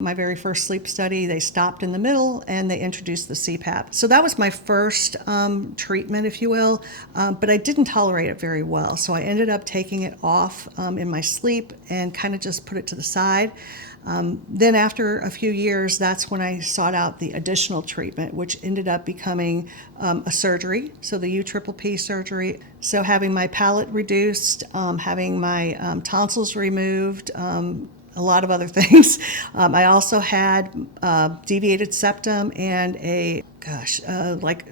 My very first sleep study, they stopped in the middle and they introduced the CPAP. So that was my first treatment, if you will, but I didn't tolerate it very well. So I ended up taking it off in my sleep and kind of just put it to the side. Then after a few years, that's when I sought out the additional treatment, which ended up becoming a surgery, so the UPPP surgery. So having my palate reduced, having my tonsils removed, a lot of other things. I also had deviated septum and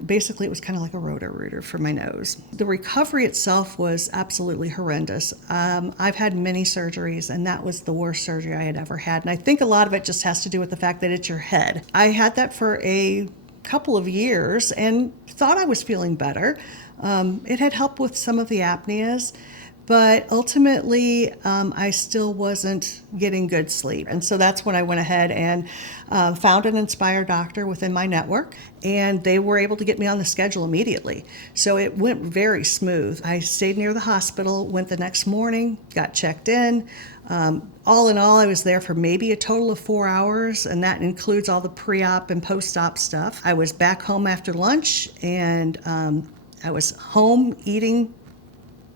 basically it was kind of like a roto-rooter for my nose. The recovery itself was absolutely horrendous. I've had many surgeries, and that was the worst surgery I had ever had. And I think a lot of it just has to do with the fact that it's your head. I had that for a couple of years and thought I was feeling better. It had helped with some of the apneas, but ultimately, I still wasn't getting good sleep. And so that's when I went ahead and found an Inspire doctor within my network, and they were able to get me on the schedule immediately. So it went very smooth. I stayed near the hospital, went the next morning, got checked in. All in all, I was there for maybe a total of 4 hours, and that includes all the pre-op and post-op stuff. I was back home after lunch, and I was home eating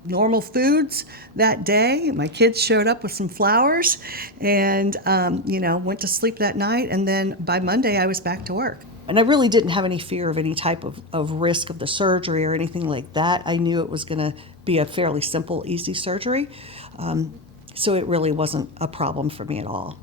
normal foods that day. My kids showed up with some flowers and, went to sleep that night. And then by Monday, I was back to work. And I really didn't have any fear of any type of risk of the surgery or anything like that. I knew it was going to be a fairly simple, easy surgery. So it really wasn't a problem for me at all.